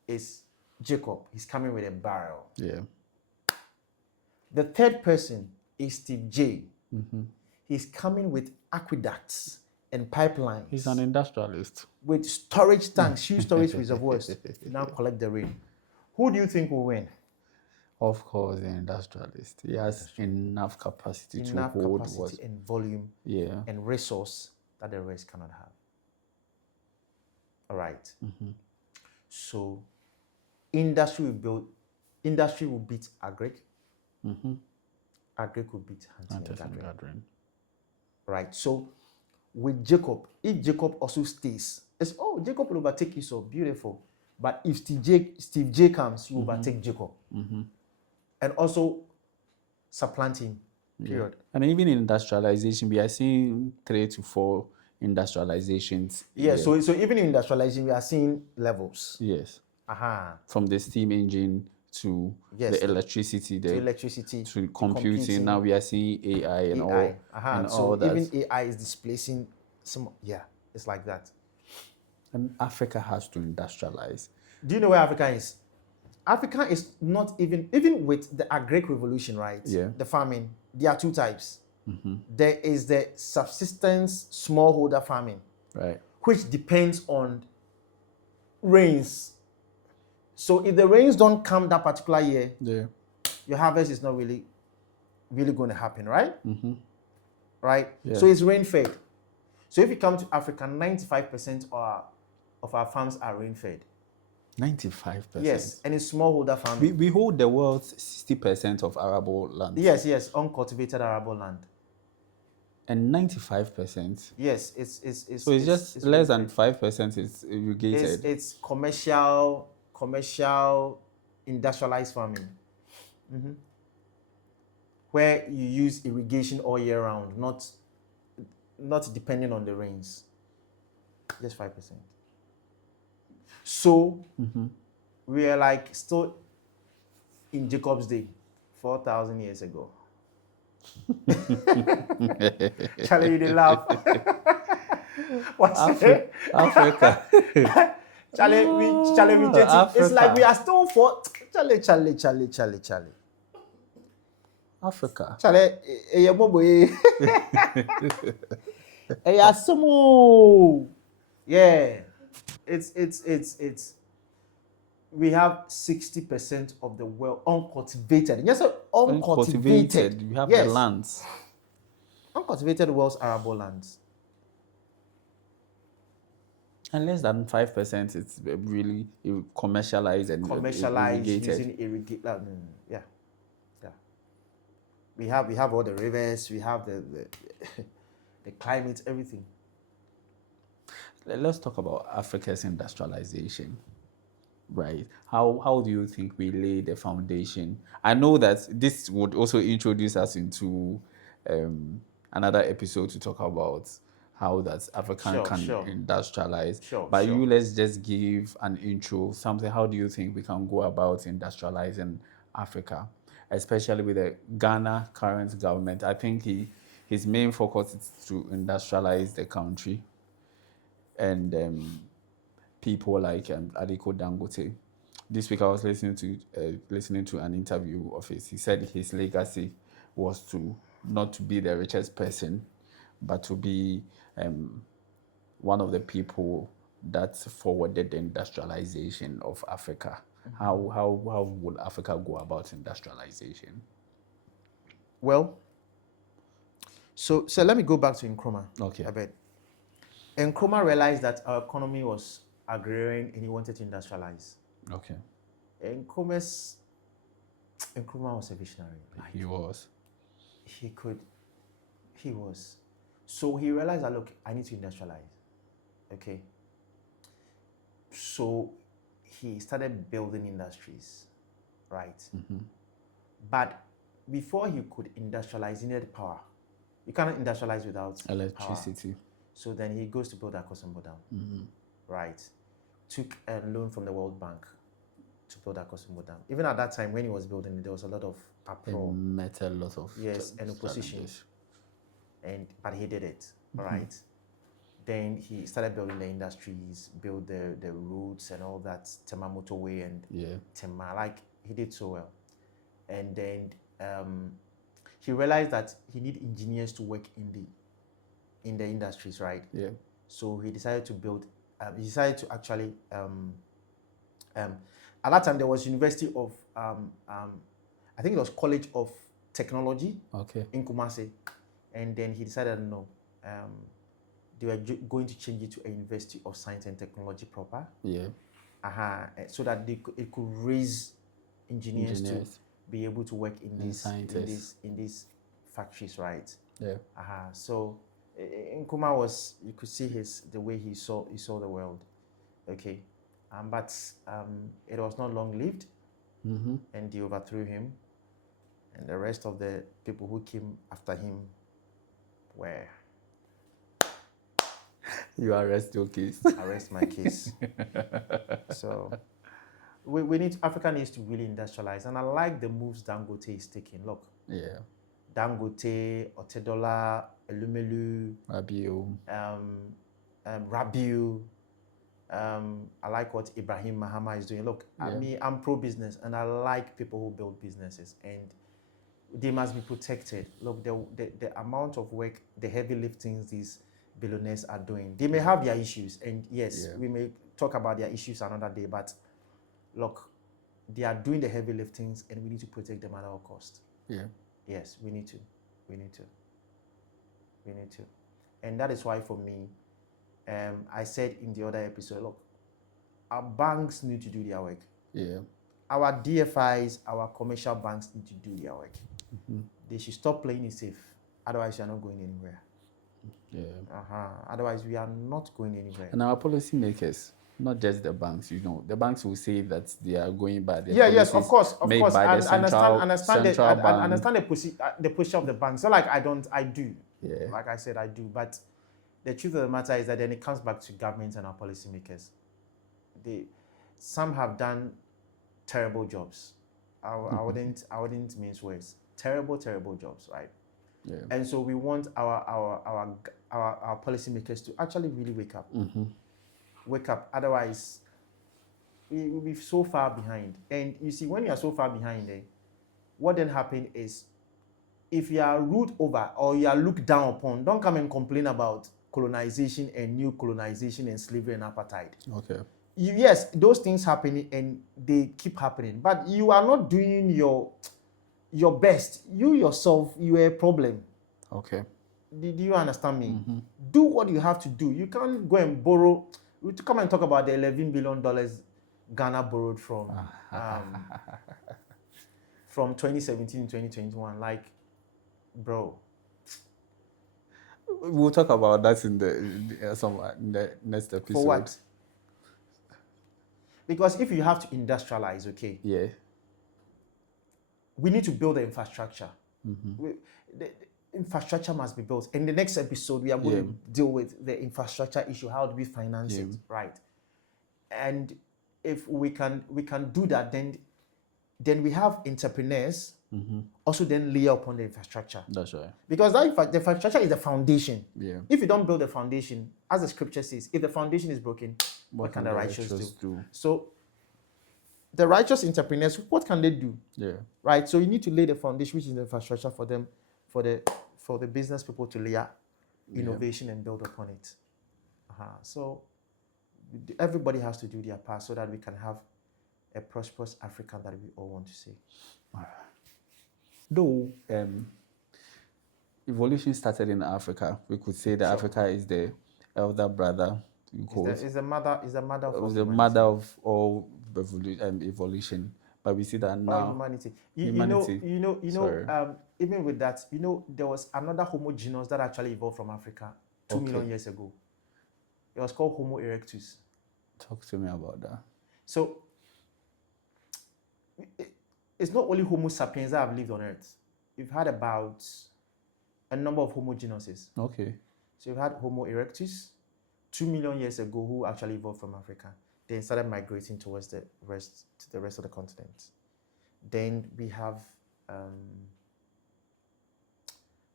is Jacob. He's coming with a barrel. Yeah. The third person is Steve J. He's coming with aqueducts and pipelines. He's an industrialist. With storage tanks, huge storage reservoirs to now collect the rain. Who do you think will win? Of course, the industrialist. He has enough capacity to hold capacity and volume and resource that the rest cannot have. All right. So industry will beat agric. Agric will beat hunting and gathering. Right. So with Jacob, if Jacob also stays, it's Jacob will overtake Esau, beautiful. But if Steve J comes, he will overtake Jacob. And also supplant him. Period. And even in industrialization, we are seeing 3 to 4 industrializations. Yeah, so even in industrialization, we are seeing levels. Yes. Aha. From the steam engine to the electricity, to computing. Now we are seeing AI and all. And so all that. Even AI is displacing some. Yeah, it's like that. And Africa has to industrialize. Do you know where Africa is? Africa is not even with the agric revolution, right? Yeah. The farming. There are two types. There is the subsistence smallholder farming, right, which depends on rains. So if the rains don't come that particular year, your harvest is not really going to happen, right? Right? Yeah. So it's rain fed. So if you come to Africa, 95% of our farms are rain fed. 95%? Yes, and it's smallholder farming. We hold the world's 60% of arable land. Yes, uncultivated arable land. And 95%? Yes, it's so it's just less than 5% is irrigated. It's commercial industrialized farming, where you use irrigation all year round, not depending on the rains. Just 5%. So we are like still in Jacob's day, 4,000 years ago. Charlie, you didn't laugh. What's Africa. Charlie, it's like we are still for Charlie. Africa. Charlie, yeah. It's we have 60% of the world uncultivated. Yes, uncultivated. We have the lands. Uncultivated world's arable lands. And less than 5% it's really commercialized and irrigated. Using irrigation. Yeah. We have all the rivers, we have the climate, everything. Let's talk about Africa's industrialization, right? How do you think we lay the foundation? I know that this would also introduce us into another episode to talk about how that African can industrialize. You let's just give an intro, something. How do you think we can go about industrializing Africa, especially with the Ghana current government? I think his main focus is to industrialize the country. and people like Aliko Dangote. This week I was listening to an interview of his. He said his legacy was to not to be the richest person, but to be one of the people that forwarded the industrialization of Africa. How would Africa go about industrialization? Well, so let me go back to Nkrumah Okay. a bit. Nkrumah realized that our economy was agrarian and he wanted to industrialize. Okay. Nkrumah was a visionary. Like, he was. He was. So he realized that, look, I need to industrialize. Okay. So he started building industries, right? Mm-hmm. But before he could industrialize, he needed power. You cannot industrialize without electricity. Power. So then he goes to build Akosombo Dam, right? Took a loan from the World Bank to build Akosombo Dam. Even at that time, when he was building it, there was a lot of uproar. Met a lot of and opposition. But he did it, right? Then he started building the industries, build the roads and all that, Tema motorway and Tema, like he did so well. And then he realized that he need engineers to work in the industries, right? Yeah. So he decided to build. He decided to actually. At that time, there was University of. I think it was College of Technology. Okay. In Kumasi, and then he decided no. They were going to change it to a University of Science and Technology proper. Yeah. So that it could raise engineers to be able to work in these factories, right? Yeah. So Nkrumah was, you could see the way he saw the world. Okay. But it was not long lived, and they overthrew him, and the rest of the people who came after him were. You arrest your case. Arrest my case. So Africa needs to really industrialize, and I like the moves Dangote is taking. Look. Yeah. Dangote, Otedola, Elumelu, Rabiu. I like what Ibrahim Mahama is doing. Look, I'm pro-business, and I like people who build businesses, and they must be protected. Look, the amount of work, the heavy liftings these billionaires are doing, they may have their issues, and yes, we may talk about their issues another day, but look, they are doing the heavy liftings, and we need to protect them at all cost. Yeah. Yes, we need to. And that is why for me, I said in the other episode, look, our banks need to do their work. Yeah. Our DFIs, our commercial banks need to do their work. They should stop playing it safe. Otherwise, you are not going anywhere. Yeah. Otherwise, we are not going anywhere. And our policymakers, not just the banks, the banks will say that they are going by the yes, of course. By the understand the position of the banks. So like I do. Yeah. Like I said, I do. But the truth of the matter is that then it comes back to government and our policymakers. Some have done terrible jobs. I wouldn't mince words. Terrible jobs, right? Yeah. And so we want our policymakers to actually really wake up. Wake up. Otherwise, we will be so far behind. And you see, when you are so far behind, what then happens is, if you are ruled over or you are looked down upon, don't come and complain about colonization and new colonization and slavery and apartheid. Okay. Yes, those things happen and they keep happening, but you are not doing your best. You yourself, you are a problem. Okay. Do you understand me? Do what you have to do. You can't go and borrow. We come and talk about the $11 billion Ghana borrowed from 2017 to 2021. Like, bro. We'll talk about that in the next episode. For what? Because if you have to industrialize, okay. Yeah. We need to build the infrastructure. The infrastructure must be built. In the next episode, we are going to deal with the infrastructure issue. How do we finance it, right? And if we can do that, then we have entrepreneurs Also then layer upon the infrastructure. That's right. Because the infrastructure is the foundation. Yeah. If you don't build the foundation, as the scripture says, if the foundation is broken, what can the righteous do? So the righteous entrepreneurs, what can they do? Yeah. Right. So you need to lay the foundation, which is the infrastructure for them, for the business people to layer innovation and build upon it. So everybody has to do their part so that we can have a prosperous Africa that we all want to see. Though evolution started in Africa, we could say that Africa is the elder brother. Is the mother of it was the mother of all evolution. But we see that now humanity. You know, even with that, there was another Homo genus that actually evolved from Africa 2 million years ago. It was called Homo erectus. Talk to me about that. So it's not only Homo sapiens that have lived on Earth. We've had about a number of Homo genuses. Okay. So we've had Homo erectus 2 million years ago who actually evolved from Africa. Then started migrating towards the rest of the continent. Then we have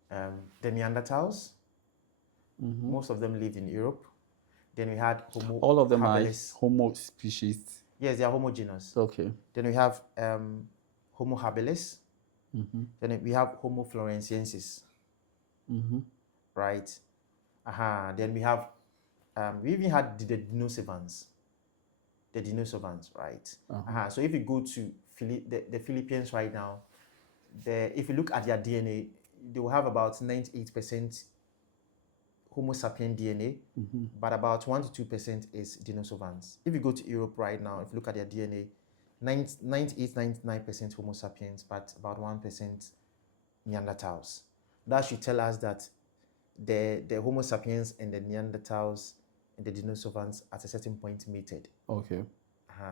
the Neanderthals. Most of them lived in Europe. Then we had Homo all of them habilis. are Homo species. Yes, they are Homo genus. Okay. Then we have Homo habilis. Then we have Homo floresiensis. Right. Then we have we even had the denisovans. The denisovans, right? So if you go to the Philippines right now, if you look at their DNA, they will have about 98% Homo sapien DNA, but about 1 to 2% is denisovans. If you go to Europe right now, if you look at their DNA, 99% Homo sapiens, but about 1% Neanderthals. That should tell us that the Homo sapiens and the Neanderthals and the denisovans at a certain point mated. Okay.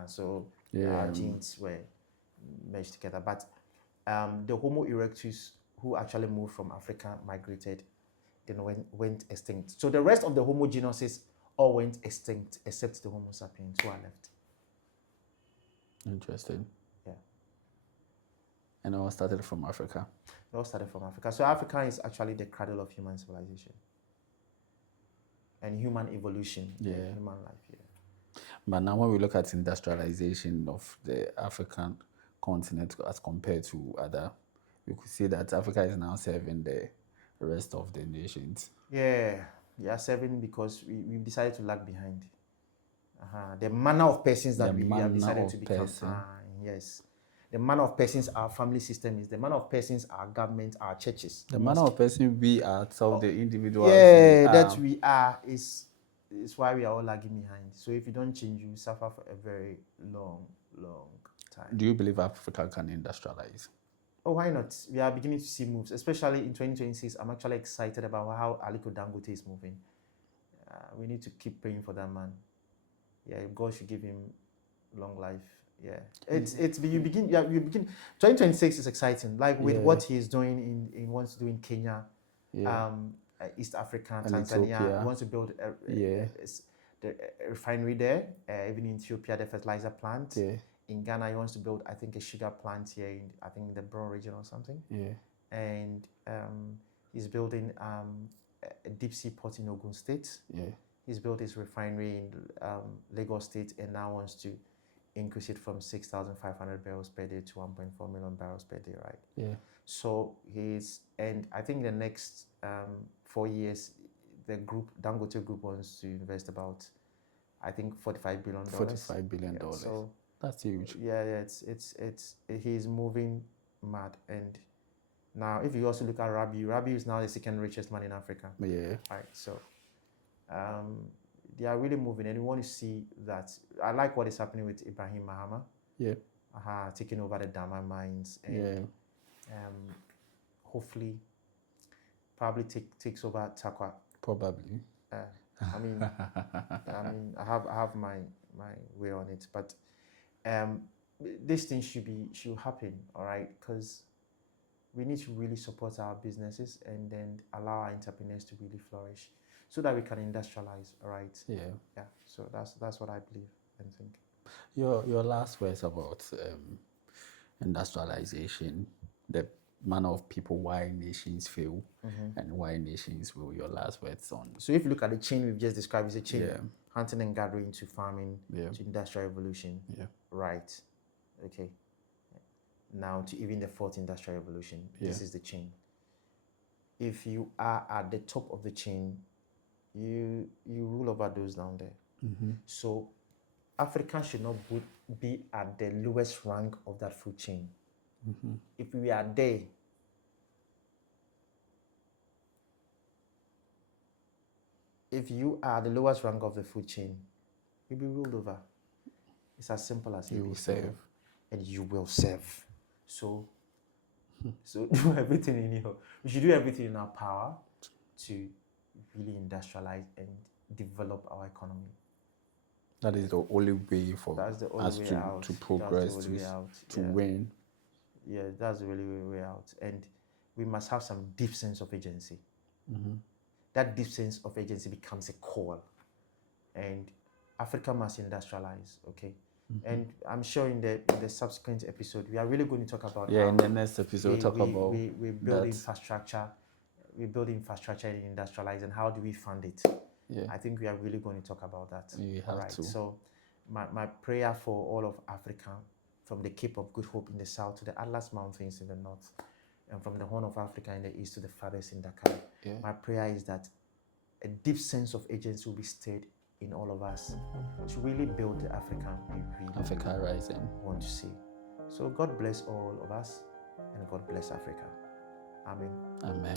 So our genes were merged together. But the Homo erectus, who actually moved from Africa, migrated, then went extinct. So the rest of the Homo genuses all went extinct except the Homo sapiens who are left. Interesting. Yeah. And it all started from Africa. It all started from Africa. So Africa is actually the cradle of human civilization and human evolution. Yeah. Human life. Yeah. But now when we look at industrialization of the African continent as compared to other, we could see that Africa is now serving the rest of the nations. Yeah, they are serving because we've decided to lag behind. The manner of persons that we have decided to become. Yes. The manner of persons our family system is. The manner of persons our government, our churches. The manner of person we ourselves, the individuals. Yeah, that we are is why we are all lagging behind. So if you don't change, you suffer for a very long time. Do you believe Africa can industrialize? Oh, why not? We are beginning to see moves, especially in 2026. I'm actually excited about how Aliko Dangote is moving. We need to keep praying for that man. Yeah, God should give him long life. Yeah, you begin. 2026 is exciting. Like with what he's doing he wants to do in Kenya, East Africa, and Tanzania. Ethiopia. He wants to build the refinery there. Even in Ethiopia, the fertilizer plant. Yeah. In Ghana, he wants to build, I think, a sugar plant here in, I think, the Bron region or something. Yeah. And he's building a deep sea port in Ogun State. Yeah. He's built his refinery in Lagos State and now wants to increase it from 6,500 barrels per day to 1.4 million barrels per day, right? Yeah. So and I think the next 4 years, the Dangote Group wants to invest about, I think, $45 billion. $45 billion. Yeah, so that's huge. Yeah, he's moving mad. And now if you also look at Rabi is now the second richest man in Africa. Yeah. Right. So they are really moving, and we want to see that. I like what is happening with Ibrahim Mahama. Yeah. Taking over the Dama mines. And, hopefully, probably takes over Takwa. Probably. I mean, I have my way on it, but this thing should happen, all right? Because we need to really support our businesses and then allow our entrepreneurs to really flourish, so that we can industrialize, all right? Yeah. So that's what I believe and think. Your last words about industrialization. the manner of people why nations fail and why nations will. Your last words on. So if you look at the chain we've just described, it's a chain. Yeah. Hunting and gathering to farming Yeah. to industrial revolution. Yeah. Right. Okay. Now to even the fourth industrial revolution. This is the chain. If you are at the top of the chain, you rule over those down there. So Africans should not be at the lowest rank of that food chain. If we are there, if you are the lowest rank of the food chain, you'll be ruled over. It's as simple as You will serve. And you will serve. So do everything in you. We should do everything in our power to really industrialize and develop our economy. That is the only way for That's the only us way to out. progress, That's the only way out. to win. Yeah, that's the really way out. And we must have some deep sense of agency. That deep sense of agency becomes a call. And Africa must industrialize, okay? And I'm sure in the subsequent episode, we are really going to talk about how in the next episode, we build infrastructure. We build infrastructure and industrialize, and how do we fund it? Yeah. I think we are really going to talk about that. We have to. So my prayer for all of Africa, from the Cape of Good Hope in the south to the Atlas Mountains in the north, and from the Horn of Africa in the east to the farthest in Dakar, my prayer is that a deep sense of agency will be stirred in all of us to really build the African we really Africa rising. want to see. So God bless all of us, and God bless Africa. Amen. Amen.